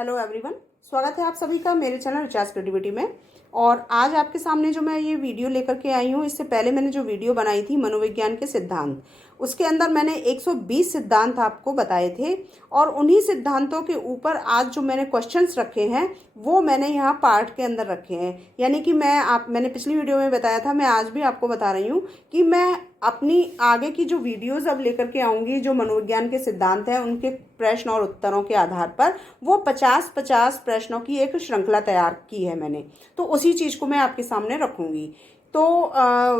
Hello everyone, स्वागत है आप सभी का मेरे चैनल रिचार्ज क्रिएटिविटी में। और आज आपके सामने जो मैं ये वीडियो लेकर के आई हूँ, इससे पहले मैंने जो वीडियो बनाई थी मनोविज्ञान के सिद्धांत, उसके अंदर मैंने 120 सिद्धांत आपको बताए थे। और उन्हीं सिद्धांतों के ऊपर आज जो मैंने क्वेश्चंस रखे हैं वो मैंने यहाँ पार्ट के अंदर रखे हैं। यानी कि मैंने पिछली वीडियो में बताया था, मैं आज भी आपको बता रही हूँ कि मैं अपनी आगे की जो वीडियोस अब लेकर के आऊँगी, जो मनोविज्ञान के सिद्धांत हैं उनके प्रश्न और उत्तरों के आधार पर वो 50-50 प्रश्नों की एक श्रृंखला तैयार की है मैंने। तो उसी चीज़ को मैं आपके सामने रखूँगी। तो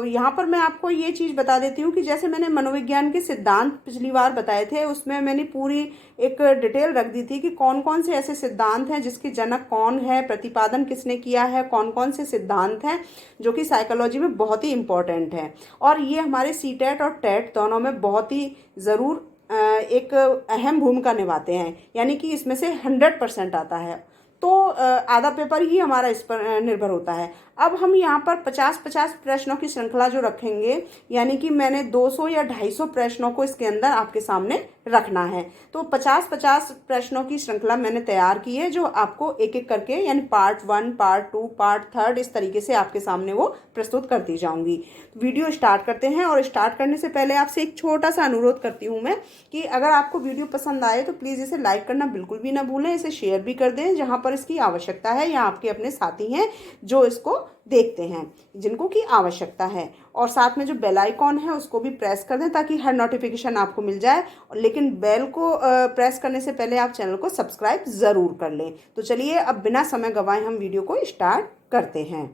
यहाँ पर मैं आपको ये चीज़ बता देती हूँ कि जैसे मैंने मनोविज्ञान के सिद्धांत पिछली बार बताए थे, उसमें मैंने पूरी एक डिटेल रख दी थी कि कौन कौन से ऐसे सिद्धांत हैं जिसके जनक कौन है, प्रतिपादन किसने किया है, कौन कौन से सिद्धांत हैं जो कि साइकोलॉजी में बहुत ही इम्पोर्टेंट है। और ये हमारे सीटेट और टेट दोनों में बहुत ही ज़रूर एक अहम भूमिका निभाते हैं। यानी कि इसमें से 100% आता है, तो आधा पेपर ही हमारा इस पर निर्भर होता है। अब हम यहाँ पर 50-50 प्रश्नों की श्रृंखला जो रखेंगे, यानी कि मैंने 200 या 250 प्रश्नों को इसके अंदर आपके सामने रखना है। तो 50-50 प्रश्नों की श्रृंखला मैंने तैयार की है, जो आपको एक एक करके यानी पार्ट 1, पार्ट 2, पार्ट 3 इस तरीके से आपके सामने वो प्रस्तुत करती जाऊंगी। वीडियो स्टार्ट करते हैं, और स्टार्ट करने से पहले आपसे एक छोटा सा अनुरोध करती हूँ मैं कि अगर आपको वीडियो पसंद आए तो प्लीज़ इसे लाइक करना बिल्कुल भी ना भूलें, इसे शेयर भी कर दें जहाँ पर इसकी आवश्यकता है, या आपके अपने साथी हैं जो इसको देखते हैं जिनको की आवश्यकता है। और साथ में जो बेल आइकॉन है उसको भी प्रेस कर दें ताकि हर नोटिफिकेशन आपको मिल जाए। लेकिन बेल को प्रेस करने से पहले आप चैनल को सब्सक्राइब ज़रूर कर लें। तो चलिए अब बिना समय गंवाए हम वीडियो को स्टार्ट करते हैं।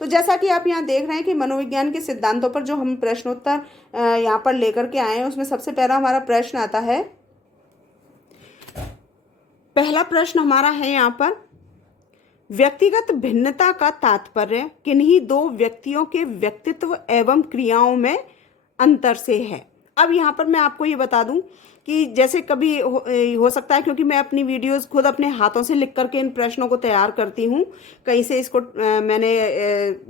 तो जैसा कि आप यहाँ देख रहे हैं कि मनोविज्ञान के सिद्धांतों पर जो हम प्रश्नोत्तर यहाँ पर लेकर के आए हैं, उसमें सबसे पहला हमारा प्रश्न आता है। पहला प्रश्न हमारा है यहाँ पर, व्यक्तिगत भिन्नता का तात्पर्य किन्हीं दो व्यक्तियों के व्यक्तित्व एवं क्रियाओं में अंतर से है। अब यहाँ पर मैं आपको ये बता दूं कि जैसे कभी हो सकता है, क्योंकि मैं अपनी वीडियोस खुद अपने हाथों से लिख करके इन प्रश्नों को तैयार करती हूँ, कहीं से इसको मैंने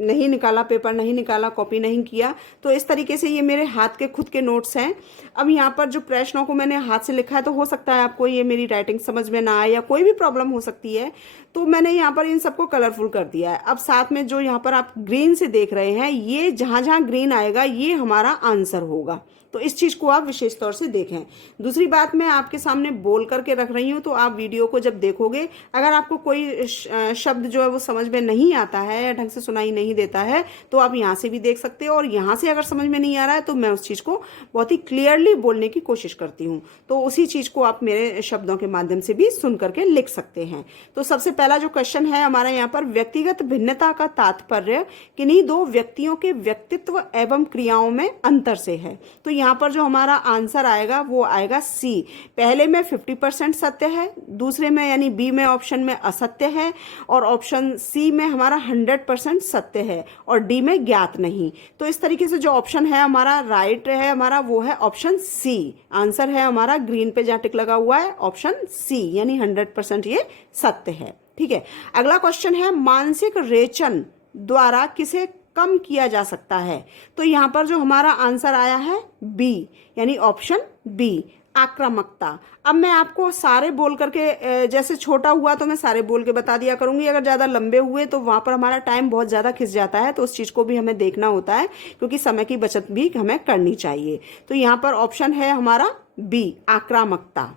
नहीं निकाला, पेपर नहीं निकाला, कॉपी नहीं किया, तो इस तरीके से ये मेरे हाथ के खुद के नोट्स हैं। अब यहाँ पर जो प्रश्नों को मैंने हाथ से लिखा है, तो हो सकता है आपको ये मेरी राइटिंग समझ में ना आए या कोई भी प्रॉब्लम हो सकती है, तो मैंने यहाँ पर इन सबको कलरफुल कर दिया है। अब साथ में जो यहाँ पर आप ग्रीन से देख रहे हैं, ये जहाँ जहाँ ग्रीन आएगा ये हमारा आंसर होगा, तो इस चीज़ को आप विशेष तौर से देखें। दूसरी बात, मैं आपके सामने बोल करके रख रही हूँ, तो आप वीडियो को जब देखोगे, अगर आपको कोई शब्द जो है वो समझ में नहीं आता है या ढंग से सुनाई नहीं देता है, तो आप यहाँ से भी देख सकते हो। और यहाँ से अगर समझ में नहीं आ रहा है तो मैं उस चीज़ को बहुत ही क्लियरली बोलने की कोशिश करती हूँ, तो उसी चीज़ को आप मेरे शब्दों के माध्यम से भी सुन करके लिख सकते हैं। तो सबसे पहला जो क्वेश्चन है हमारा यहाँ पर, व्यक्तिगत भिन्नता का तात्पर्य किन्हीं दो व्यक्तियों के व्यक्तित्व एवं क्रियाओं में अंतर से है। तो यहाँ पर जो हमारा आंसर आएगा वो आएगा सी। पहले में 50% सत्य है, दूसरे में यानी बी में ऑप्शन में असत्य है, और ऑप्शन सी में हमारा 100% सत्य है, और डी में ज्ञात नहीं। तो इस तरीके से जो ऑप्शन है हमारा राइट है, हमारा वो है ऑप्शन सी। आंसर है हमारा ग्रीन पे जहाँ टिक लगा हुआ है ऑप्शन सी, यानी 100% ये सत्य है। ठीक है, अगला क्वेश्चन है, मानसिक रेचन द्वारा किसे कम किया जा सकता है। तो यहाँ पर जो हमारा आंसर आया है बी, यानी ऑप्शन बी, आक्रामकता। अब मैं आपको सारे बोल करके, जैसे छोटा हुआ तो मैं सारे बोल के बता दिया करूंगी, अगर ज़्यादा लंबे हुए तो वहाँ पर हमारा टाइम बहुत ज़्यादा खिंच जाता है, तो उस चीज़ को भी हमें देखना होता है, क्योंकि समय की बचत भी हमें करनी चाहिए। तो यहाँ पर ऑप्शन है हमारा बी, आक्रामकता।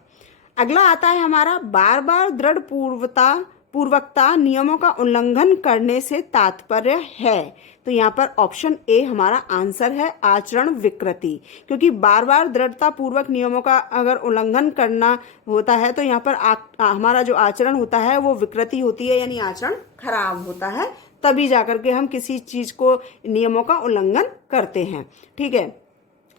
अगला आता है हमारा, बार बार दृढ़ पूर्वकता नियमों का उल्लंघन करने से तात्पर्य है। तो यहाँ पर ऑप्शन ए हमारा आंसर है, आचरण विकृति। क्योंकि बार बार दृढ़ता पूर्वक नियमों का अगर उल्लंघन करना होता है, तो यहाँ पर हमारा जो आचरण होता है वो विकृति होती है, यानी आचरण खराब होता है, तभी जाकर के हम किसी चीज़ को, नियमों का उल्लंघन करते हैं। ठीक है,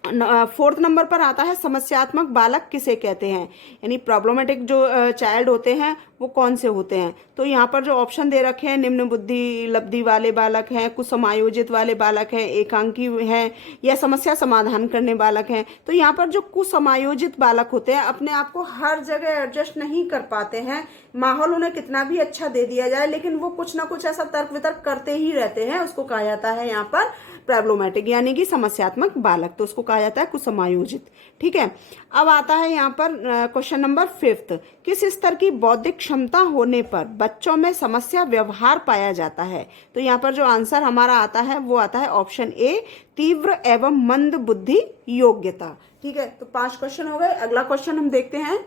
4th नंबर पर आता है, समस्यात्मक बालक किसे कहते हैं, यानी प्रॉब्लमेटिक जो चाइल्ड होते हैं वो कौन से होते हैं। तो यहाँ पर जो ऑप्शन दे रखे हैं, निम्न बुद्धि लब्धि वाले बालक हैं, कुछ समायोजित वाले बालक हैं, एकांकी हैं, या समस्या समाधान करने बालक हैं। तो यहाँ पर जो कुसमायोजित बालक होते हैं, अपने आप को हर जगह एडजस्ट नहीं कर पाते हैं, माहौल उन्हें कितना भी अच्छा दे दिया जाए लेकिन वो कुछ ना कुछ ऐसा तर्क वितर्क करते ही रहते हैं, उसको कहा जाता है यहाँ पर प्रॉब्लमेटिक, यानी कि समस्यात्मक बालक। तो उसको कहा कहा जाता है कुसमायोजित। ठीक है, अब आता है यहाँ पर क्वेश्चन नंबर 5, किस स्तर की बौद्धिक क्षमता होने पर बच्चों में समस्या व्यवहार पाया जाता है? तो यहाँ पर जो आंसर हमारा आता है वो आता है ऑप्शन ए, तीव्र एवं मंद बुद्धि योग्यता। ठीक है, तो 5 क्वेश्चन हो गए। अगला क्वेश्चन हम देखते हैं,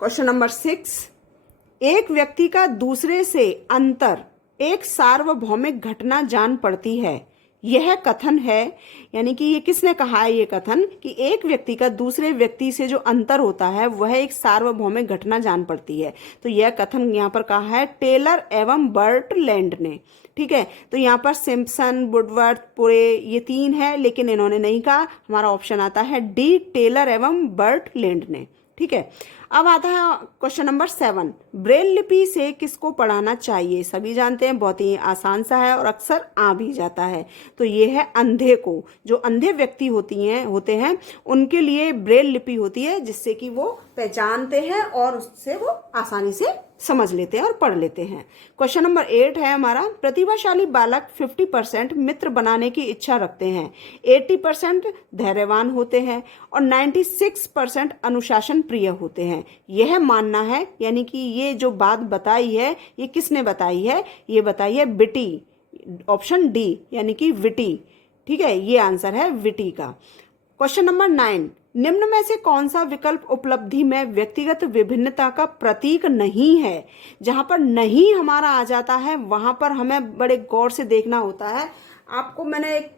क्वेश्चन नंबर 6, एक व्यक्ति का दूसरे से अंतर एक सार्वभौमिक घटना जान पड़ती है, यह कथन है, यानी कि ये किसने कहा है? ये कथन कि एक व्यक्ति का दूसरे व्यक्ति से जो अंतर होता है वह एक सार्वभौमिक घटना जान पड़ती है। तो यह कथन यहाँ पर कहा है टेलर एवं बर्टलैंड ने। ठीक है, तो यहाँ पर सिम्पसन, वुडवर्थ, पुरे, ये 3 है, लेकिन इन्होंने नहीं कहा। हमारा ऑप्शन आता है डी, टेलर एवं बर्टलैंड ने। ठीक है, अब आता है क्वेश्चन नंबर 7, ब्रेल लिपि से किसको पढ़ाना चाहिए? सभी जानते हैं, बहुत ही आसान सा है और अक्सर आ भी जाता है। तो ये है अंधे को, जो अंधे व्यक्ति होते हैं उनके लिए ब्रेल लिपि होती है, जिससे कि वो पहचानते हैं और उससे वो आसानी से समझ लेते हैं और पढ़ लेते हैं। क्वेश्चन नंबर 8 है हमारा, प्रतिभाशाली बालक 50% मित्र बनाने की इच्छा रखते हैं, 80% धैर्यवान होते हैं और 96% अनुशासन प्रिय होते हैं। यह मानना है, यानी कि ये जो बात बताई है ये किसने बताई है? ये बताई है बिटी, ऑप्शन डी, यानी कि विटी। ठीक है, ये आंसर है विटी का। क्वेश्चन नंबर 9, निम्न में से कौन सा विकल्प उपलब्धि में व्यक्तिगत विभिन्नता का प्रतीक नहीं है? जहां पर नहीं हमारा आ जाता है वहां पर हमें बड़े गौर से देखना होता है। आपको मैंने एक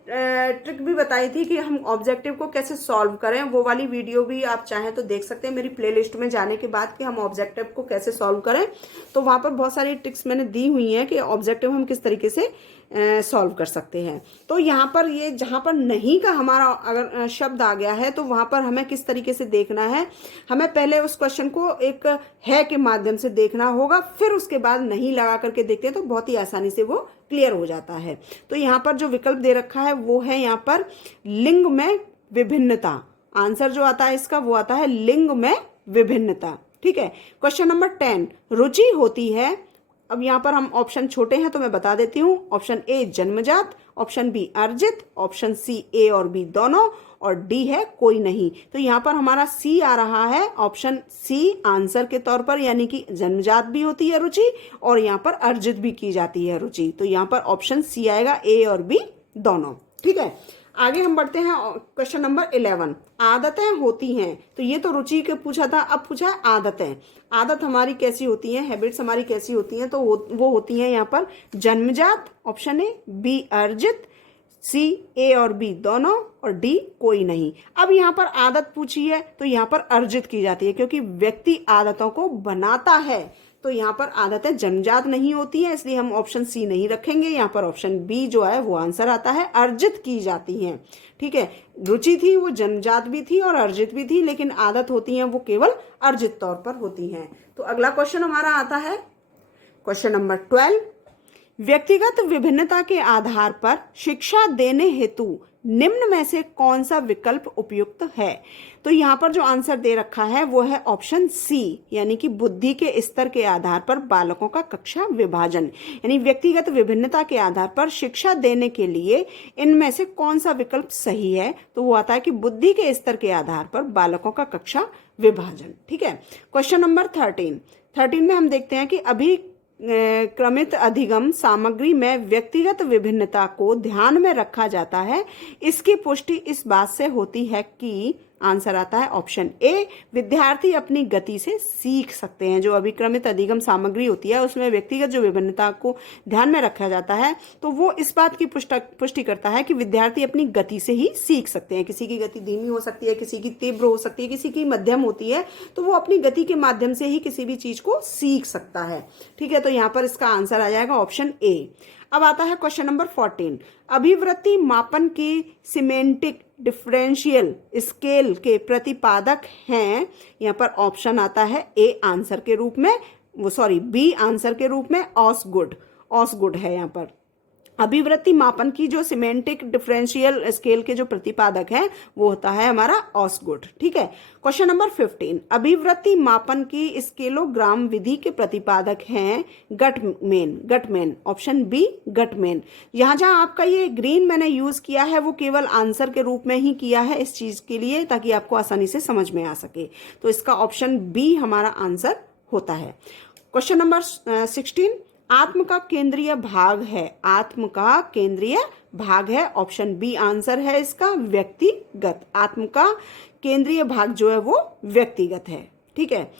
ट्रिक भी बताई थी कि हम ऑब्जेक्टिव को कैसे सॉल्व करें, वो वाली वीडियो भी आप चाहें तो देख सकते हैं मेरी प्लेलिस्ट में जाने के बाद कि हम ऑब्जेक्टिव को कैसे सॉल्व करें। तो वहां पर बहुत सारी ट्रिक्स मैंने दी हुई हैं कि ऑब्जेक्टिव हम किस तरीके से सॉल्व कर सकते हैं। तो यहाँ पर ये जहाँ पर नहीं का हमारा अगर शब्द आ गया है तो वहाँ पर हमें किस तरीके से देखना है? हमें पहले उस क्वेश्चन को एक है के माध्यम से देखना होगा, फिर उसके बाद नहीं लगा करके देखते हैं तो बहुत ही आसानी से वो क्लियर हो जाता है। तो यहाँ पर जो विकल्प दे रखा है वो है यहाँ पर लिंग में विभिन्नता। आंसर जो आता है इसका वो आता है लिंग में विभिन्नता। ठीक है, क्वेश्चन नंबर 10, रुचि होती है। अब यहाँ पर हम ऑप्शन छोटे हैं तो मैं बता देती हूँ। ऑप्शन ए जन्मजात, ऑप्शन बी अर्जित, ऑप्शन सी ए और बी दोनों, और डी है कोई नहीं। तो यहाँ पर हमारा सी आ रहा है, ऑप्शन सी आंसर के तौर पर, यानी कि जन्मजात भी होती है रुचि और यहाँ पर अर्जित भी की जाती है रुचि। तो यहाँ पर ऑप्शन सी आएगा, ए और बी दोनों। ठीक है, आगे हम बढ़ते हैं क्वेश्चन नंबर 11, आदतें होती हैं। तो ये तो रुचि के पूछा था, अब पूछा है आदतें। आदत हमारी कैसी होती हैं, हैबिट्स हमारी कैसी होती हैं? तो वो होती हैं यहाँ पर जन्मजात, ऑप्शन ए, बी अर्जित, सी ए और बी दोनों, और डी कोई नहीं। अब यहाँ पर आदत पूछी है तो यहाँ पर अर्जित की जाती है, क्योंकि व्यक्ति आदतों को बनाता है। तो यहाँ पर आदतें जन्मजात नहीं होती हैं, इसलिए हम ऑप्शन सी नहीं रखेंगे। यहाँ पर ऑप्शन बी जो है वो आंसर आता है, अर्जित की जाती हैं। ठीक है, रुचि थी वो जन्मजात भी थी और अर्जित भी थी, लेकिन आदत होती हैं वो केवल अर्जित तौर पर होती हैं। तो अगला क्वेश्चन हमारा आता है क्वेश्चन नंबर 12, व्यक्तिगत विभिन्नता के आधार पर शिक्षा देने हेतु निम्न में से कौन सा विकल्प उपयुक्त है? तो यहाँ पर जो आंसर दे रखा है वो है ऑप्शन सी, यानी कि बुद्धि के स्तर के आधार पर बालकों का कक्षा विभाजन। यानी व्यक्तिगत विभिन्नता के आधार पर शिक्षा देने के लिए इनमें से कौन सा विकल्प सही है? तो वो आता है कि बुद्धि के स्तर के आधार पर बालकों का कक्षा विभाजन। ठीक है, क्वेश्चन नंबर 13 में हम देखते हैं कि अभी क्रमित अधिगम सामग्री में व्यक्तिगत विभिन्नता को ध्यान में रखा जाता है। इसकी पुष्टि इस बात से होती है कि आंसर आता है ऑप्शन ए, विद्यार्थी अपनी गति से सीख सकते हैं। जो अभिक्रमित अधिगम सामग्री होती है उसमें व्यक्तिगत जो विभिन्नता को ध्यान में रखा जाता है तो वो इस बात की पुष्टि करता है कि विद्यार्थी अपनी गति से ही सीख सकते हैं। किसी की गति धीमी हो सकती है, किसी की तीव्र हो सकती है, किसी की मध्यम होती है, तो वो अपनी गति के माध्यम से ही किसी भी चीज को सीख सकता है। ठीक है, तो यहाँ पर इसका आंसर आ जाएगा ऑप्शन ए। अब आता है क्वेश्चन नंबर 14, अभिवृत्ति मापन की सिमेंटिक डिफरेंशियल स्केल के प्रतिपादक हैं। यहाँ पर ऑप्शन आता है ए आंसर के रूप में, बी आंसर के रूप में ऑसगुड है यहाँ पर। अभिवृत्ति मापन की जो सिमेंटिक डिफरेंशियल स्केल के जो प्रतिपादक हैं वो होता है हमारा ऑसगुड। ठीक है। क्वेश्चन नंबर 15, अभिवृत्ति मापन की स्केलोग्राम विधि के प्रतिपादक हैं गटमैन, ऑप्शन बी गटमैन। जहां जहां आपका ये ग्रीन मैंने यूज किया है वो केवल आंसर के रूप में ही किया है इस चीज के लिए, ताकि आपको आसानी से समझ में आ सके। तो इसका ऑप्शन बी हमारा आंसर होता है। क्वेश्चन नंबर 16, आत्म का केंद्रीय भाग है, आत्म का केंद्रीय भाग है, ऑप्शन बी आंसर है इसका व्यक्तिगत। आत्म का केंद्रीय भाग जो है वो व्यक्तिगत है। ठीक है।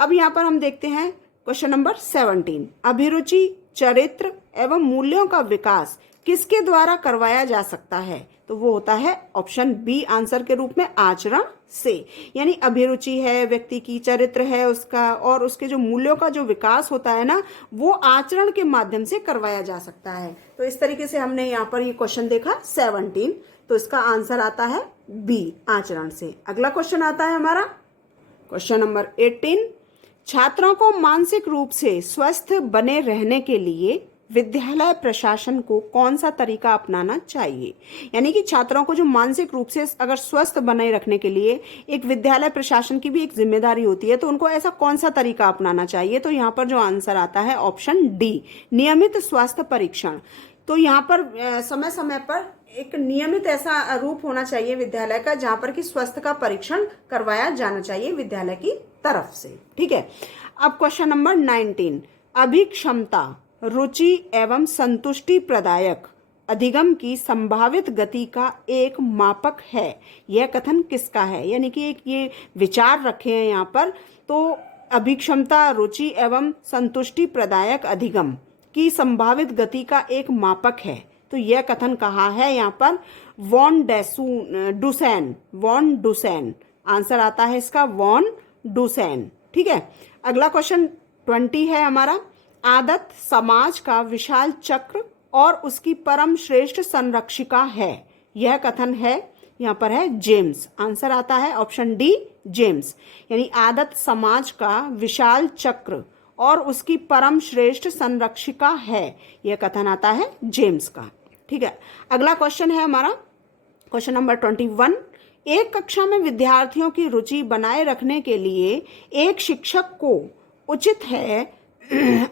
अब यहाँ पर हम देखते हैं क्वेश्चन नंबर 17, अभिरुचि, चरित्र एवं मूल्यों का विकास किसके द्वारा करवाया जा सकता है? तो वो होता है ऑप्शन बी आंसर के रूप में आचरण से। यानी अभिरुचि है व्यक्ति की, चरित्र है उसका, और उसके जो मूल्यों का जो विकास होता है ना वो आचरण के माध्यम से करवाया जा सकता है। तो इस तरीके से हमने यहाँ पर ये क्वेश्चन देखा 17, तो इसका आंसर आता है बी आचरण से। अगला क्वेश्चन आता है हमारा क्वेश्चन नंबर 18, छात्रों को मानसिक रूप से स्वस्थ बने रहने के लिए विद्यालय प्रशासन को कौन सा तरीका अपनाना चाहिए? यानी कि छात्रों को जो मानसिक रूप से अगर स्वस्थ बनाए रखने के लिए एक विद्यालय प्रशासन की भी एक जिम्मेदारी होती है, तो उनको ऐसा कौन सा तरीका अपनाना चाहिए? तो यहाँ पर जो आंसर आता है ऑप्शन डी, नियमित स्वास्थ्य परीक्षण। तो यहाँ पर समय समय पर एक नियमित ऐसा रूप होना चाहिए विद्यालय का जहाँ पर कि स्वास्थ्य का परीक्षण करवाया जाना चाहिए विद्यालय की तरफ से। ठीक है। अब क्वेश्चन नंबर 19, अभिक्षमता, रुचि एवं संतुष्टि प्रदायक अधिगम की संभावित गति का एक मापक है। यह कथन किसका है? यानी कि एक ये विचार रखे हैं यहाँ पर। तो अभिक्षमता, रुचि एवं संतुष्टि प्रदायक अधिगम की संभावित गति का एक मापक है। तो यह कथन कहा है यहाँ पर? वॉन डुसैन। आंसर आता है इसका वॉन डुसैन। ठीक है। अगला क्वेश्चन 20 है हमारा, आदत समाज का विशाल चक्र और उसकी परम श्रेष्ठ संरक्षिका है। यह कथन है यहाँ पर है जेम्स। आंसर आता है ऑप्शन डी जेम्स। यानी आदत समाज का विशाल चक्र और उसकी परम श्रेष्ठ संरक्षिका है, यह कथन आता है जेम्स का। ठीक है। अगला क्वेश्चन है हमारा क्वेश्चन नंबर 21, एक कक्षा में विद्यार्थियों की रुचि बनाए रखने के लिए एक शिक्षक को उचित है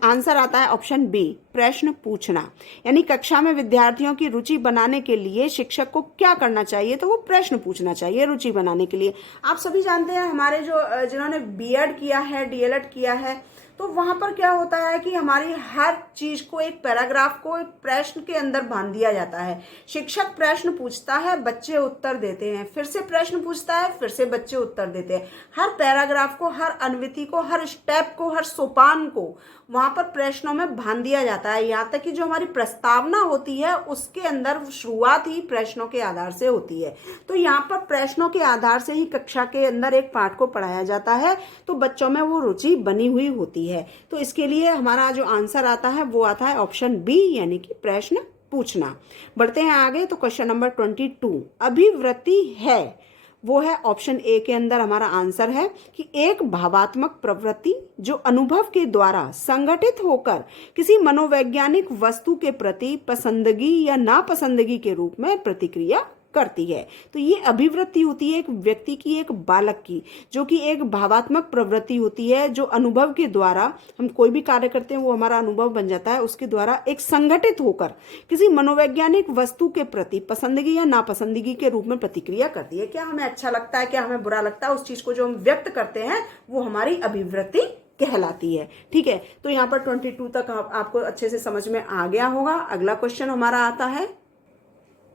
आंसर आता है ऑप्शन बी प्रश्न पूछना। यानी कक्षा में विद्यार्थियों की रुचि बनाने के लिए शिक्षक को क्या करना चाहिए? तो वो प्रश्न पूछना चाहिए रुचि बनाने के लिए। आप सभी जानते हैं हमारे जो जिन्होंने बीएड किया है, डीएलएड किया है, तो वहां पर क्या होता है कि हमारी हर चीज को एक पैराग्राफ को एक प्रश्न के अंदर बांध दिया जाता है। शिक्षक प्रश्न पूछता है, बच्चे उत्तर देते हैं, फिर से प्रश्न पूछता है, फिर से बच्चे उत्तर देते हैं। हर पैराग्राफ को, हर अनुवृत्ति को, हर स्टेप को, हर सोपान को वहां पर प्रश्नों में बांध दिया जाता है। यहाँ तक कि जो हमारी प्रस्तावना होती है उसके अंदर शुरुआत ही प्रश्नों के आधार से होती है। तो यहाँ पर प्रश्नों के आधार से ही कक्षा के अंदर एक पाठ को पढ़ाया जाता है, तो बच्चों में वो रुचि बनी हुई होती है। तो इसके लिए हमारा जो आंसर आता है वो आता है ऑप्शन बी, यानी कि प्रश्न पूछना। बढ़ते हैं आगे। तो क्वेश्चन नंबर 22, अभिवृत्ति है वो है ऑप्शन ए के अंदर हमारा आंसर है कि एक भावात्मक प्रवृत्ति जो अनुभव के द्वारा संगठित होकर किसी मनोवैज्ञानिक वस्तु के प्रति पसंदगी या नापसंदगी के रूप में प्रतिक्रिया करती है। तो ये अभिवृत्ति होती है एक व्यक्ति की, एक बालक की, जो कि एक भावात्मक प्रवृत्ति होती है जो अनुभव के द्वारा हम कोई भी कार्य करते हैं वो हमारा अनुभव बन जाता है, उसके द्वारा एक संगठित होकर किसी मनोवैज्ञानिक वस्तु के प्रति पसंदगी या नापसंदगी के रूप में प्रतिक्रिया करती है। क्या हमें अच्छा लगता है, क्या हमें बुरा लगता है, उस चीज को जो हम व्यक्त करते हैं वो हमारी अभिवृत्ति कहलाती है। ठीक है। तो यहाँ पर 22 तक आपको अच्छे से समझ में आ गया होगा। अगला क्वेश्चन हमारा आता है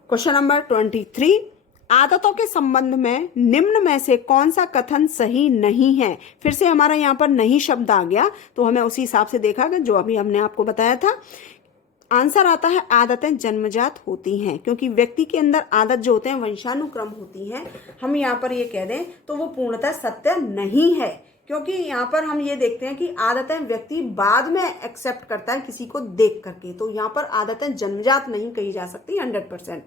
क्वेश्चन नंबर 23, आदतों के संबंध में निम्न में से कौन सा कथन सही नहीं है? फिर से हमारा यहाँ पर नहीं शब्द आ गया, तो हमें उसी हिसाब से देखा जो अभी हमने आपको बताया था। आंसर आता है आदतें जन्मजात होती हैं, क्योंकि व्यक्ति के अंदर आदत जो होते हैं वंशानुक्रम होती हैं। हम यहाँ पर ये कह दें तो वो पूर्णतः सत्य नहीं है। क्योंकि यहाँ पर हम ये देखते हैं कि आदतें व्यक्ति बाद में एक्सेप्ट करता है किसी को देख करके, तो यहाँ पर आदतें जन्मजात नहीं कही जा सकती 100%।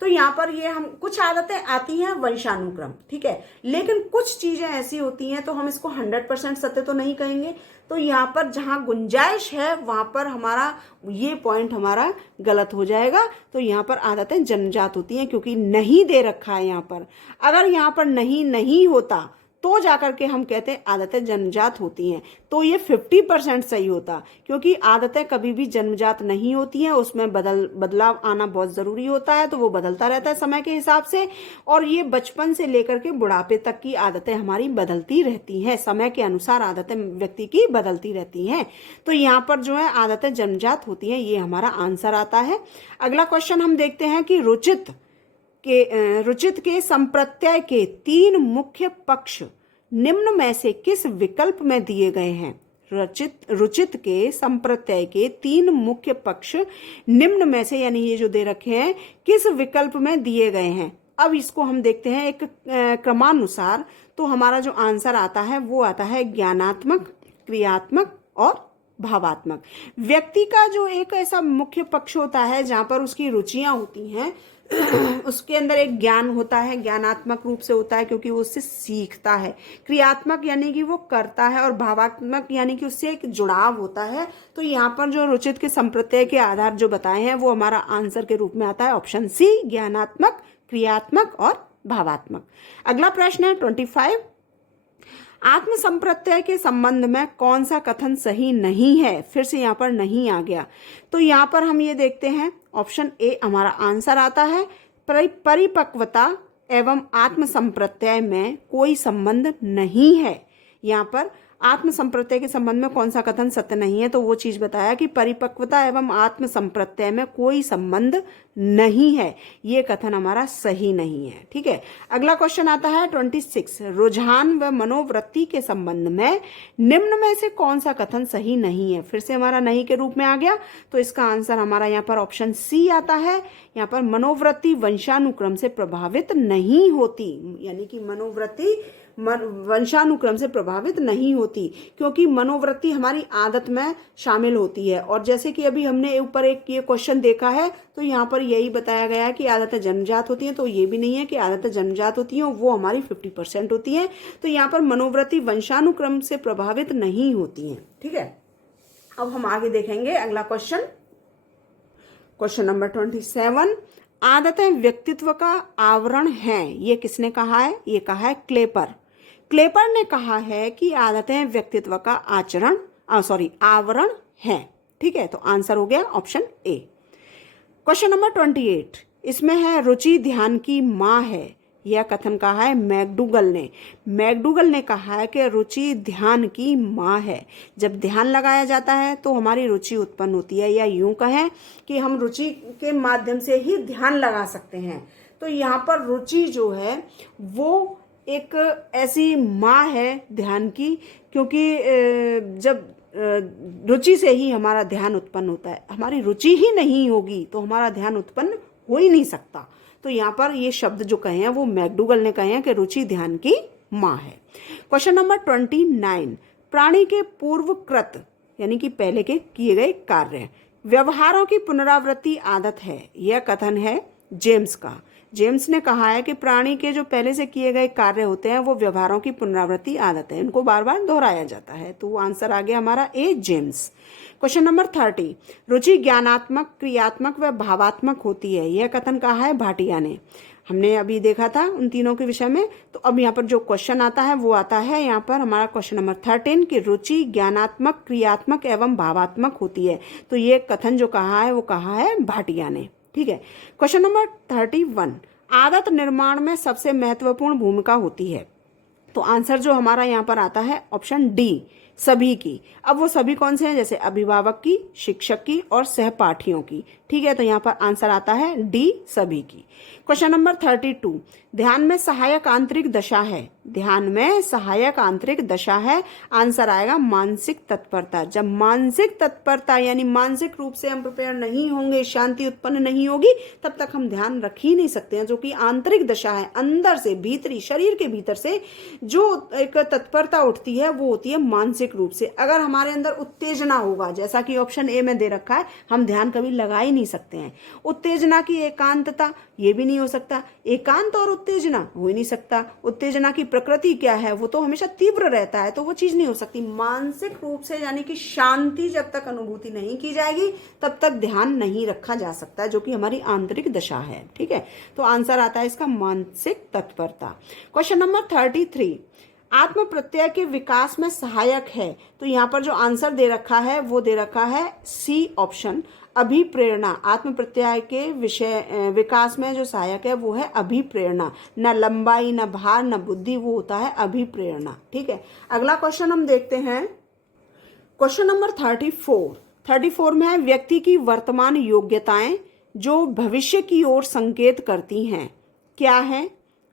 तो यहाँ पर ये हम कुछ आदतें आती हैं वंशानुक्रम, ठीक है, लेकिन कुछ चीजें ऐसी होती हैं तो हम इसको 100% सत्य तो नहीं कहेंगे। तो यहाँ पर जहाँ गुंजाइश है वहां पर हमारा ये पॉइंट हमारा गलत हो जाएगा। तो यहाँ पर आदतें जन्मजात होती हैं क्योंकि नहीं दे रखा है यहाँ पर। अगर यहाँ पर नहीं होता तो जाकर के हम कहते हैं आदतें जन्मजात होती हैं, तो ये 50% सही होता, क्योंकि आदतें कभी भी जन्मजात नहीं होती हैं, उसमें बदलाव आना बहुत ज़रूरी होता है। तो वो बदलता रहता है समय के हिसाब से, और ये बचपन से लेकर के बुढ़ापे तक की आदतें हमारी बदलती रहती हैं, समय के अनुसार आदतें व्यक्ति की बदलती रहती हैं। तो यहाँ पर जो है आदतें जन्मजात होती हैं, ये हमारा आंसर आता है। अगला क्वेश्चन हम देखते हैं कि रुचित के संप्रत्यय के 3 मुख्य पक्ष निम्न में से किस विकल्प में दिए गए हैं। रुचित के संप्रत्यय के 3 मुख्य पक्ष निम्न में से, यानी ये जो दे रखे हैं, किस विकल्प में दिए गए हैं। अब इसको हम देखते हैं एक क्रमानुसार। तो हमारा जो आंसर आता है वो आता है ज्ञानात्मक, क्रियात्मक और भावात्मक। व्यक्ति का जो एक ऐसा मुख्य पक्ष होता है जहां पर उसकी रुचियां होती हैं, उसके अंदर एक ज्ञान होता है, ज्ञानात्मक रूप से होता है क्योंकि वो उससे सीखता है। क्रियात्मक यानी कि वो करता है, और भावात्मक यानी कि उससे एक जुड़ाव होता है। तो यहाँ पर जो रुचित के संप्रत्यय के आधार जो बताए हैं वो हमारा आंसर के रूप में आता है ऑप्शन सी, ज्ञानात्मक, क्रियात्मक और भावात्मक। अगला प्रश्न है 25। आत्म संप्रत्यय के संबंध में कौन सा कथन सही नहीं है। फिर से यहाँ पर नहीं आ गया, तो यहाँ पर हम ये देखते हैं ऑप्शन ए हमारा आंसर आता है। परिपक्वता एवं आत्म संप्रत्यय में कोई संबंध नहीं है। यहाँ पर आत्म संप्रत्यय के संबंध में कौन सा कथन सत्य नहीं है, तो वो चीज बताया कि परिपक्वता एवं आत्म संप्रत्यय में कोई संबंध नहीं है, ये कथन हमारा सही नहीं है। ठीक है, अगला क्वेश्चन आता है 26। रुझान व मनोवृत्ति के संबंध में निम्न में से कौन सा कथन सही नहीं है। फिर से हमारा नहीं के रूप में आ गया, तो इसका आंसर हमारा यहाँ पर ऑप्शन सी आता है। यहाँ पर मनोवृत्ति वंशानुक्रम से प्रभावित नहीं होती, यानी कि मनोवृत्ति वंशानुक्रम से प्रभावित नहीं होती, क्योंकि मनोवृत्ति हमारी आदत में शामिल होती है। और जैसे कि अभी हमने ऊपर एक ये क्वेश्चन देखा है, तो यहाँ पर यही बताया गया है कि आदतें जन्मजात होती हैं, तो ये भी नहीं है कि आदतें जन्मजात होती हैं, वो हमारी 50% होती हैं। तो यहाँ पर मनोवृत्ति वंशानुक्रम से प्रभावित नहीं होती हैं। ठीक है, अब हम आगे देखेंगे अगला क्वेश्चन, क्वेश्चन नंबर 27। आदतें व्यक्तित्व का आवरण हैं, ये किसने कहा है? ये कहा है क्लेपर। क्लेपर ने कहा है कि आदतें व्यक्तित्व का आवरण है। ठीक है, तो आंसर हो गया ऑप्शन ए। क्वेश्चन नंबर 28, इसमें है रुचि ध्यान की माँ है, यह कथन कहा है मैकडूगल ने। मैकडूगल ने कहा है कि रुचि ध्यान की माँ है। जब ध्यान लगाया जाता है तो हमारी रुचि उत्पन्न होती है, या यूं कहें कि हम रुचि के माध्यम से ही ध्यान लगा सकते हैं। तो यहाँ पर रुचि जो है वो एक ऐसी माँ है ध्यान की, क्योंकि जब रुचि से ही हमारा ध्यान उत्पन्न होता है। हमारी रुचि ही नहीं होगी तो हमारा ध्यान उत्पन्न हो ही नहीं सकता। तो यहाँ पर ये शब्द जो कहे हैं वो मैकडूगल ने कहे हैं कि रुचि ध्यान की माँ है। क्वेश्चन नंबर 29, प्राणी के पूर्वकृत यानी कि पहले के किए गए कार्य व्यवहारों की पुनरावृत्ति आदत है, यह कथन है जेम्स का। जेम्स ने कहा है कि प्राणी के जो पहले से किए गए कार्य होते हैं वो व्यवहारों की पुनरावृत्ति आदत है, इनको बार बार दोहराया जाता है। तो आंसर आ गया हमारा ए, जेम्स। क्वेश्चन नंबर 30, रुचि ज्ञानात्मक, क्रियात्मक व भावात्मक होती है, यह कथन कहा है भाटिया ने। हमने अभी देखा था उन तीनों के विषय में। तो अब यहाँ पर जो क्वेश्चन आता है वो आता है यहाँ पर हमारा क्वेश्चन नंबर 13 कि रुचि ज्ञानात्मक, क्रियात्मक एवं भावात्मक होती है। तो ये कथन जो कहा है वो कहा है भाटिया ने। ठीक है, क्वेश्चन नंबर 31, आदत निर्माण में सबसे महत्वपूर्ण भूमिका होती है। तो आंसर जो हमारा यहाँ पर आता है ऑप्शन डी, सभी की। अब वो सभी कौन से हैं? जैसे अभिभावक की, शिक्षक की और सहपाठियों की। ठीक है, तो यहाँ पर आंसर आता है डी सभी की। क्वेश्चन नंबर 32, ध्यान में सहायक आंतरिक दशा है, ध्यान में सहायक आंतरिक दशा है, आंसर आएगा मानसिक तत्परता। जब मानसिक तत्परता यानी मानसिक रूप से हम प्रिपेयर नहीं होंगे, शांति उत्पन्न नहीं होगी, तब तक हम ध्यान रख ही नहीं सकते हैं। जो कि आंतरिक दशा है, अंदर से भीतरी शरीर के भीतर से जो एक तत्परता उठती है वो होती है मानसिक रूप से। अगर हमारे अंदर उत्तेजना होगा, जैसा कि ऑप्शन ए में दे रखा है, हम ध्यान कभी लगा ही नहीं सकते हैं। उत्तेजना की एकांतता, ये भी नहीं हो सकता। एकांत और उत्तेजना हो ही नहीं सकता। उत्तेजना की प्रकृति क्या है, वो तो हमेशा तीव्र रहता है, तो वो चीज नहीं हो सकती। मानसिक रूप से यानी कि शांति जब तक अनुभूति नहीं की जाएगी तब तक ध्यान नहीं रखा जा सकता, जो कि हमारी आंतरिक दशा है। ठीक है, तो आंसर आता है इसका मानसिक तत्परता। क्वेश्चन नंबर 33, आत्म प्रत्यय के विकास में सहायक है, तो यहाँ पर जो आंसर दे रखा है वो दे रखा है सी ऑप्शन, अभिप्रेरणा। आत्म प्रत्यय के विषय विकास में जो सहायक है वो है अभिप्रेरणा। न लंबाई, न भार, न बुद्धि, वो होता है अभिप्रेरणा। ठीक है, अगला क्वेश्चन हम देखते हैं। क्वेश्चन नंबर 34 में है, व्यक्ति की वर्तमान योग्यताएं जो भविष्य की ओर संकेत करती हैं, क्या है?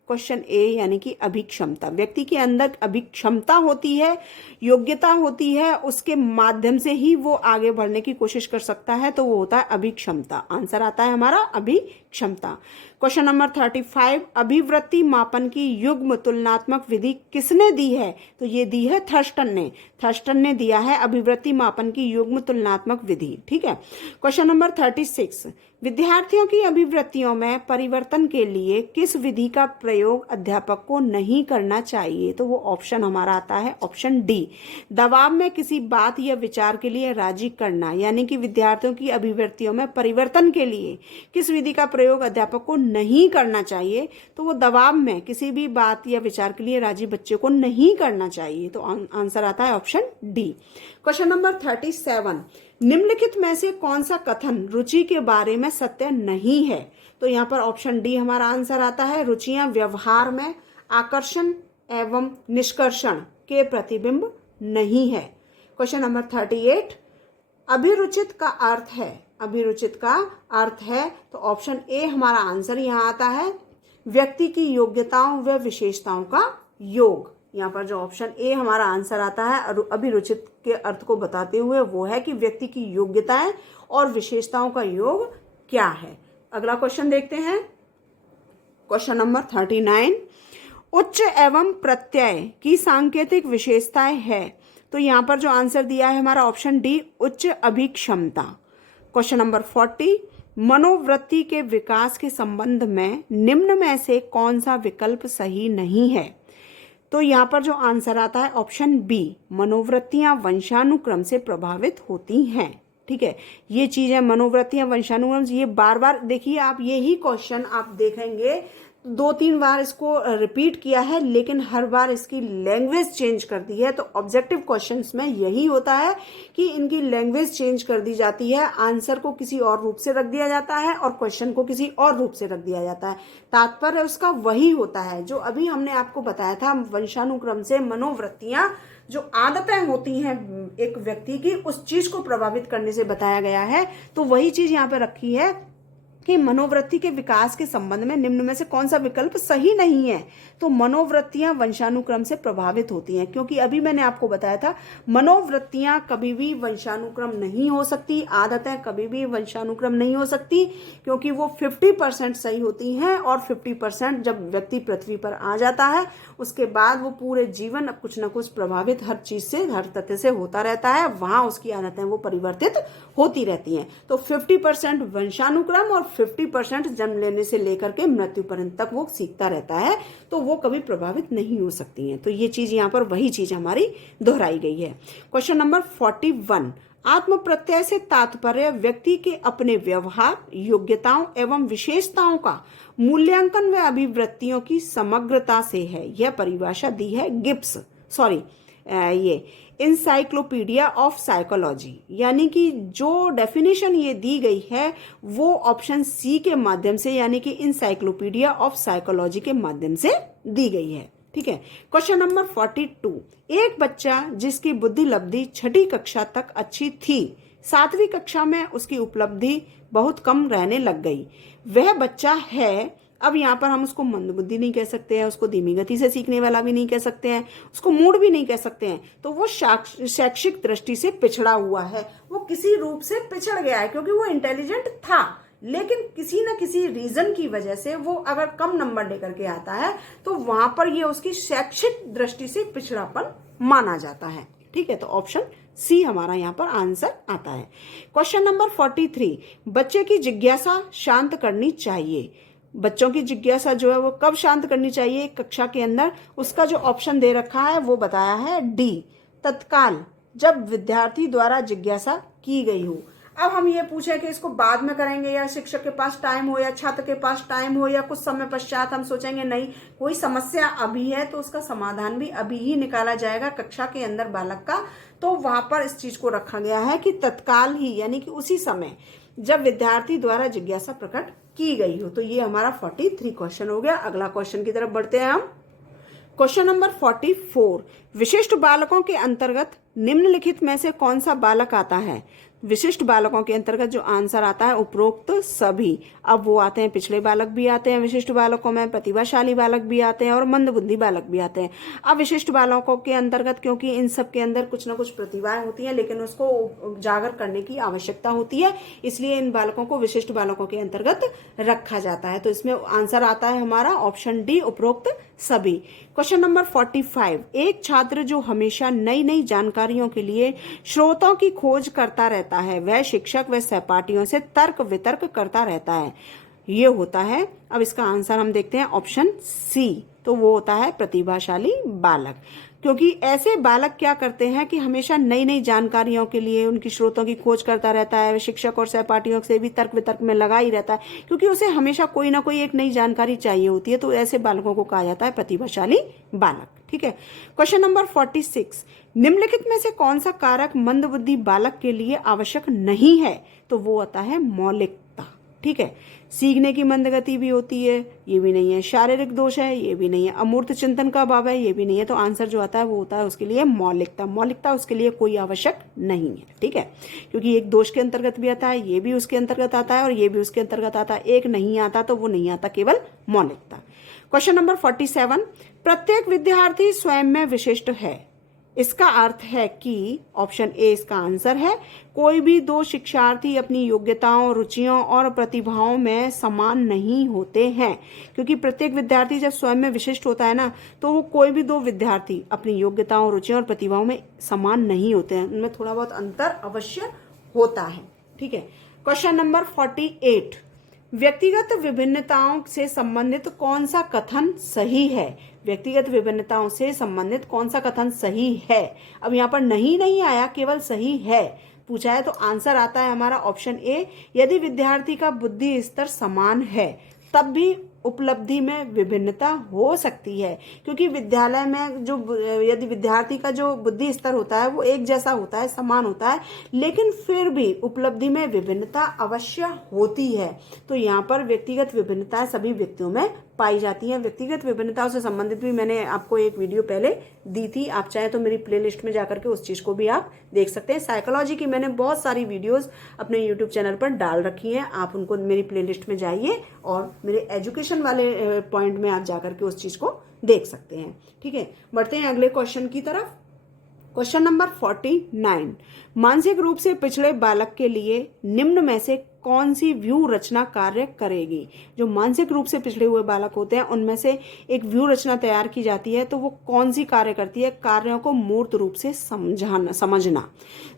क्वेश्चन ए यानी कि अभिक्षमता। व्यक्ति के अंदर अभिक्षमता होती है, योग्यता होती है, उसके माध्यम से ही वो आगे बढ़ने की कोशिश कर सकता है, तो वो होता है अभिक्षमता। आंसर आता है हमारा अभिक्षमता। क्वेश्चन नंबर 35, अभिवृत्ति मापन की युग्म तुलनात्मक विधि किसने दी है? तो ये दी है थर्स्टन ने। थर्स्टन ने दिया है अभिवृत्ति मापन की युग्म तुलनात्मक विधि। ठीक है, क्वेश्चन नंबर 36, विद्यार्थियों की अभिवृत्तियों में परिवर्तन के लिए किस विधि का प्रयोग अध्यापक को नहीं करना चाहिए? तो वो ऑप्शन हमारा आता है ऑप्शन डी, दबाव में किसी बात या विचार के लिए राजी करना। यानी कि विद्यार्थियों की अभिवृत्तियों में परिवर्तन के लिए किस विधि का प्रयोग अध्यापक को नहीं करना चाहिए? तो वो दबाव में किसी भी बात या विचार के लिए राजी बच्चे को नहीं करना चाहिए, तो आंसर आता है ऑप्शन डी। क्वेश्चन नंबर 37, निम्नलिखित में से कौन सा कथन रुचि के बारे में सत्य नहीं है? तो यहाँ पर ऑप्शन डी हमारा आंसर आता है, रुचियां व्यवहार में आकर्षण एवं निष्कर्षण के प्रतिबिंब नहीं है। क्वेश्चन नंबर 38, अभिरुचित का अर्थ है, अभिरुचित का अर्थ है, तो ऑप्शन ए हमारा आंसर यहाँ आता है, व्यक्ति की योग्यताओं व विशेषताओं का योग। यहाँ पर जो ऑप्शन ए हमारा आंसर आता है अभिरुचित के अर्थ को बताते हुए वो है कि व्यक्ति की योग्यताएं और विशेषताओं का योग क्या है। अगला क्वेश्चन देखते हैं। क्वेश्चन नंबर 39, उच्च एवं प्रत्यय की सांकेतिक विशेषताएं है, तो यहाँ पर जो आंसर दिया है हमारा ऑप्शन डी, उच्च अभिक्षमता। क्वेश्चन नंबर 40, मनोवृत्ति के विकास के संबंध में निम्न में से कौन सा विकल्प सही नहीं है? तो यहाँ पर जो आंसर आता है ऑप्शन बी, मनोवृत्तियां वंशानुक्रम से प्रभावित होती हैं। ठीक है, ये चीज है मनोवृत्तियां वंशानुक्रम से। ये बार बार देखिए आप, यही क्वेश्चन आप देखेंगे 2-3 बार इसको रिपीट किया है, लेकिन हर बार इसकी लैंग्वेज चेंज कर दी है। तो ऑब्जेक्टिव क्वेश्चंस में यही होता है कि इनकी लैंग्वेज चेंज कर दी जाती है, आंसर को किसी और रूप से रख दिया जाता है और क्वेश्चन को किसी और रूप से रख दिया जाता है। तात्पर्य उसका वही होता है जो अभी हमने आपको बताया था, वंशानुक्रम से मनोवृत्तियां जो आदतें होती हैं एक व्यक्ति की, उस चीज को प्रभावित करने से बताया गया है। तो वही चीज यहाँ पे रखी है कि मनोवृत्ति के विकास के संबंध में निम्न में से कौन सा विकल्प सही नहीं है? तो मनोवृत्तियां वंशानुक्रम से प्रभावित होती हैं, क्योंकि अभी मैंने आपको बताया था मनोवृत्तियां कभी भी वंशानुक्रम नहीं हो सकती, आदतें कभी भी वंशानुक्रम नहीं हो सकती, क्योंकि वो 50% सही होती हैं और 50% जब व्यक्ति पृथ्वी पर आ जाता है उसके बाद वो पूरे जीवन कुछ न कुछ प्रभावित हर चीज से, हर तथ्य से होता रहता है, वहां उसकी आदतें वो परिवर्तित होती रहती हैं। तो 50% वंशानुक्रम और 50% जन्म लेने से लेकर के मृत्यु पर्यंत तक वो सीखता रहता है, तो वो कभी प्रभावित नहीं हो सकती हैं। तो ये चीज यहाँ पर वही चीज हमारी दोहराई गई है। क्वेश्चन नंबर 41, आत्म प्रत्यय से तात्पर्य व्यक्ति के अपने व्यवहार, योग्यताओं एवं विशेषताओं का मूल्यांकन व अभिवृत्तियों की समग्रता से है। यह परिभाषा दी है गिब्स, ये इंसाइक्लोपीडिया ऑफ साइकोलॉजी, यानी कि जो डेफिनेशन ये दी गई है वो ऑप्शन सी के माध्यम से, यानी कि इंसाइक्लोपीडिया ऑफ साइकोलॉजी के माध्यम से दी गई है। ठीक है, क्वेश्चन नंबर 42, एक बच्चा जिसकी बुद्धि लब्धि 6ठी कक्षा तक अच्छी थी, 7वीं कक्षा में उसकी उपलब्धि बहुत कम रहने लग गई। वह बच्चा है, अब यहाँ पर हम उसको मंदबुद्धि नहीं कह सकते हैं, उसको धीमी गति से सीखने वाला भी नहीं कह सकते हैं, उसको मूड भी नहीं कह सकते हैं। तो वो शैक्षिक दृष्टि से पिछड़ा हुआ है, वो किसी रूप से पिछड़ गया है, क्योंकि वो इंटेलिजेंट था लेकिन किसी न किसी रीजन की वजह से वो अगर कम नंबर लेकर के आता है तो वहां पर ये उसकी शैक्षिक दृष्टि से पिछड़ापन माना जाता है। ठीक है, तो ऑप्शन सी हमारा यहाँ पर आंसर आता है। क्वेश्चन नंबर 43, बच्चे की जिज्ञासा शांत करनी चाहिए। बच्चों की जिज्ञासा जो है वो कब शांत करनी चाहिए कक्षा के अंदर? उसका जो ऑप्शन दे रखा है वो बताया है डी, तत्काल, जब विद्यार्थी द्वारा जिज्ञासा की गई हो। अब हम ये पूछें कि इसको बाद में करेंगे या शिक्षक के पास टाइम हो या छात्र के पास टाइम हो या कुछ समय पश्चात हम सोचेंगे नहीं कोई समस्या अभी है तो उसका समाधान भी अभी ही निकाला जाएगा कक्षा के अंदर बालक का, तो वहां पर इस चीज को रखा गया है कि तत्काल ही, यानी कि उसी समय जब विद्यार्थी द्वारा जिज्ञासा प्रकट की गई हो। तो ये हमारा 43 क्वेश्चन हो गया। अगला क्वेश्चन की तरफ बढ़ते हैं हम। क्वेश्चन नंबर 44, विशिष्ट बालकों के अंतर्गत निम्नलिखित में से कौन सा बालक आता है? विशिष्ट बालकों के अंतर्गत जो आंसर आता है उपरोक्त सभी। अब वो आते हैं, पिछड़े बालक भी आते हैं विशिष्ट बालकों में, प्रतिभाशाली बालक भी आते हैं और मंदबुद्धि बालक भी आते हैं। अब विशिष्ट बालकों के अंतर्गत, क्योंकि इन सब के अंदर कुछ ना कुछ प्रतिभाएं होती हैं लेकिन उसको उजागर करने की आवश्यकता होती है, इसलिए इन बालकों को विशिष्ट बालकों के अंतर्गत रखा जाता है। तो इसमें आंसर आता है हमारा ऑप्शन डी, उपरोक्त सभी। क्वेश्चन नंबर 45, एक छात्र जो हमेशा नई नई जानकारियों के लिए स्रोतों की खोज करता रहता है, वह शिक्षक व सहपाठियों से तर्क वितर्क करता रहता है, ये होता है। अब इसका आंसर हम देखते हैं ऑप्शन सी, तो वो होता है प्रतिभाशाली बालक। क्योंकि ऐसे बालक क्या करते हैं कि हमेशा नई नई जानकारियों के लिए उनकी स्रोतों की खोज करता रहता है, शिक्षक और सहपाठियों से भी तर्क वितर्क में लगा ही रहता है, क्योंकि उसे हमेशा कोई ना कोई एक नई जानकारी चाहिए होती है। तो ऐसे बालकों को कहा जाता है प्रतिभाशाली बालक। ठीक है, क्वेश्चन नंबर 46, निम्नलिखित में से कौन सा कारक मंदबुद्धि बालक के लिए आवश्यक नहीं है? तो वो आता है मौलिकता। ठीक है, सीखने की मंदगति भी होती है, ये भी नहीं है। शारीरिक दोष है, ये भी नहीं है। अमूर्त चिंतन का अभाव है, ये भी नहीं है। तो आंसर जो आता है वो होता है उसके लिए मौलिकता। मौलिकता उसके लिए कोई आवश्यक नहीं है। ठीक है, क्योंकि एक दोष के अंतर्गत भी आता है, ये भी उसके अंतर्गत आता है और ये भी उसके अंतर्गत आता है। एक नहीं आता तो वो नहीं आता, केवल मौलिकता। क्वेश्चन नंबर 47, प्रत्येक विद्यार्थी स्वयं में विशिष्ट है। इसका अर्थ है कि ऑप्शन ए इसका आंसर है, कोई भी दो शिक्षार्थी अपनी योग्यताओं, रुचियों और प्रतिभाओं में समान नहीं होते हैं। क्योंकि प्रत्येक विद्यार्थी जब स्वयं में विशिष्ट होता है ना, तो वो कोई भी दो विद्यार्थी अपनी योग्यताओं, रुचियों और प्रतिभाओं में समान नहीं होते हैं, उनमें थोड़ा बहुत अंतर अवश्य होता है। ठीक है, क्वेश्चन नंबर 48, व्यक्तिगत विभिन्नताओं से संबंधित कौन सा कथन सही है? व्यक्तिगत विभिन्नताओं से संबंधित कौन सा कथन सही है? अब यहाँ पर नहीं आया, केवल सही है पूछा है, तो आंसर आता है हमारा ऑप्शन ए, यदि विद्यार्थी का बुद्धि स्तर समान है तब भी उपलब्धि में विभिन्नता हो सकती है। क्योंकि विद्यालय में जो यदि विद्यार्थी का जो बुद्धि स्तर होता है वो एक जैसा होता है, समान होता है, लेकिन फिर भी उपलब्धि में विभिन्नता अवश्य होती है। तो यहाँ पर व्यक्तिगत विभिन्नता सभी व्यक्तियों में पाई जाती है। व्यक्तिगत विभिन्नताओं से संबंधित भी मैंने आपको एक वीडियो पहले दी थी, आप चाहे तो मेरी प्लेलिस्ट में जाकर के उस चीज को भी आप देख सकते हैं। साइकोलॉजी की मैंने बहुत सारी वीडियोस अपने यूट्यूब चैनल पर डाल रखी हैं, आप उनको मेरी प्लेलिस्ट में जाइए और मेरे एजुकेशन वाले पॉइंट में आप जाकर के उस चीज को देख सकते हैं। ठीक है, बढ़ते हैं अगले क्वेश्चन की तरफ। क्वेश्चन नंबर 49, मानसिक रूप से पिछड़े बालक के लिए निम्न में से कौन सी व्यू रचना कार्य करेगी? जो मानसिक रूप से पिछड़े हुए बालक होते हैं उनमें से एक व्यू रचना तैयार की जाती है, तो वो कौन सी कार्य करती है? कार्यों को मूर्त रूप से समझना।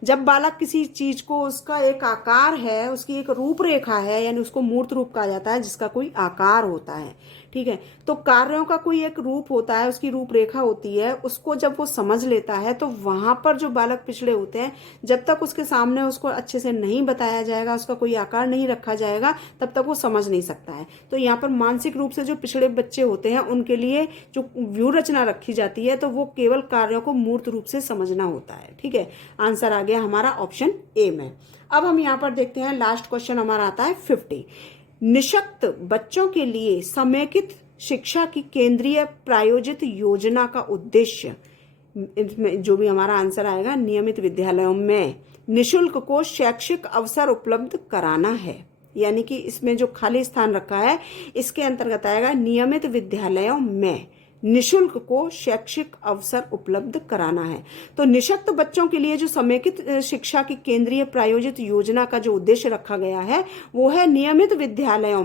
जब बालक किसी चीज को, उसका एक आकार है, उसकी एक रूपरेखा है, यानी उसको मूर्त रूप कहा जाता है जिसका कोई आकार होता है। ठीक है, तो कार्यों का कोई एक रूप होता है, उसकी रूपरेखा होती है, उसको जब वो समझ लेता है तो वहां पर जो बालक पिछड़े होते हैं, जब तक उसके सामने उसको अच्छे से नहीं बताया जाएगा, उसका कोई आकार नहीं रखा जाएगा, तब तक वो समझ नहीं सकता है। तो यहाँ पर मानसिक रूप से जो पिछड़े बच्चे होते हैं उनके लिए जो व्यू रचना रखी जाती है तो वो केवल कार्यों को मूर्त रूप से समझना होता है। ठीक है, आंसर आ गया हमारा ऑप्शन ए में। अब हम यहाँ पर देखते हैं, लास्ट क्वेश्चन हमारा आता है 50, निशक्त बच्चों के लिए समेकित शिक्षा की केंद्रीय प्रायोजित योजना का उद्देश्य, इसमें जो भी हमारा आंसर आएगा, नियमित विद्यालयों में निशुल्क को शैक्षिक अवसर उपलब्ध कराना है। यानी कि इसमें जो खाली स्थान रखा है इसके अंतर्गत आएगा नियमित विद्यालयों में निशुल्क को शैक्षिक अवसर उपलब्ध कराना है। तो निशक्त बच्चों के लिए जो समेकित शिक्षा की केंद्रीय प्रायोजित योजना का जो उद्देश्य रखा गया है वो है नियमित विद्यालयों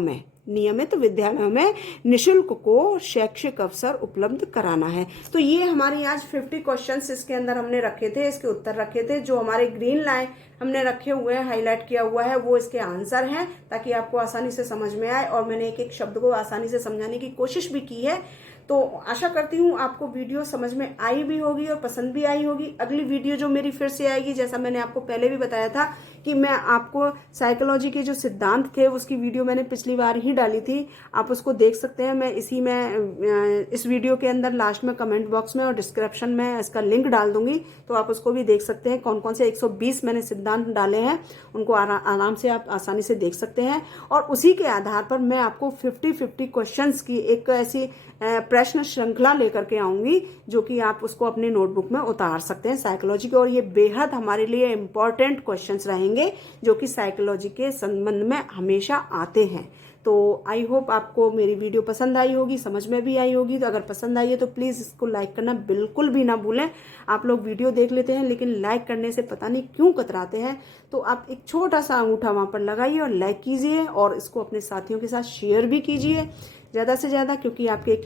में निशुल्क को शैक्षिक अवसर उपलब्ध कराना है। तो ये हमारी आज 50 क्वेश्चंस इसके अंदर हमने रखे थे, इसके उत्तर रखे थे। जो हमारे ग्रीन लाइन हमने रखे हुए हैं, हाईलाइट किया हुआ है, वो इसके आंसर हैं, ताकि आपको आसानी से समझ में आए। और मैंने एक एक शब्द को आसानी से समझाने की कोशिश भी की है। तो आशा करती हूँ आपको वीडियो समझ में आई भी होगी और पसंद भी आई होगी। अगली वीडियो जो मेरी फिर से आएगी, जैसा मैंने आपको पहले भी बताया था कि मैं आपको साइकोलॉजी के जो सिद्धांत थे उसकी वीडियो मैंने पिछली बार ही डाली थी, आप उसको देख सकते हैं। मैं इस वीडियो के अंदर लास्ट में कमेंट बॉक्स में और डिस्क्रिप्शन में इसका लिंक डाल दूंगी, तो आप उसको भी देख सकते हैं। कौन कौन से 120 मैंने सिद्धांत डाले हैं उनको आराम से आप आसानी से देख सकते हैं। और उसी के आधार पर मैं आपको 50 क्वेश्चंस की एक ऐसी प्रश्न श्रृंखला लेकर के आऊंगी जो कि आप उसको अपनी नोटबुक में उतार सकते हैं साइकोलॉजी के। और ये बेहद हमारे लिए इम्पोर्टेंट क्वेश्चंस रहेंगे जो कि साइकोलॉजी के संबंध में हमेशा आते हैं। तो आई होप आपको मेरी वीडियो पसंद आई होगी, समझ में भी आई होगी। तो अगर पसंद आई है तो प्लीज़ इसको लाइक करना बिल्कुल भी ना भूलें। आप लोग वीडियो देख लेते हैं लेकिन लाइक करने से पता नहीं क्यों कतराते हैं। तो आप एक छोटा सा अंगूठा वहाँ पर लगाइए और लाइक कीजिए, और इसको अपने साथियों के साथ शेयर भी कीजिए ज़्यादा से ज़्यादा, क्योंकि आपके एक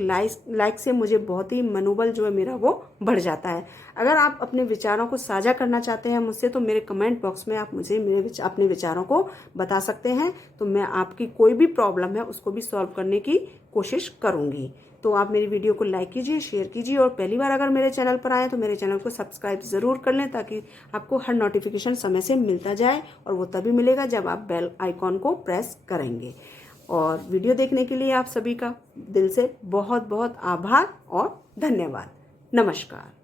लाइक से मुझे बहुत ही मनोबल जो है मेरा वो बढ़ जाता है। अगर आप अपने विचारों को साझा करना चाहते हैं मुझसे तो मेरे कमेंट बॉक्स में आप मुझे अपने विचारों को बता सकते हैं। तो मैं आपकी कोई भी प्रॉब्लम है उसको भी सॉल्व करने की कोशिश करूँगी। तो आप मेरी वीडियो को लाइक कीजिए, शेयर कीजिए, और पहली बार अगर मेरे चैनल पर आए तो मेरे चैनल को सब्सक्राइब ज़रूर कर लें, ताकि आपको हर नोटिफिकेशन समय से मिलता जाए। और वो तभी मिलेगा जब आप बेल आइकॉन को प्रेस करेंगे। और वीडियो देखने के लिए आप सभी का दिल से बहुत बहुत आभार और धन्यवाद। नमस्कार।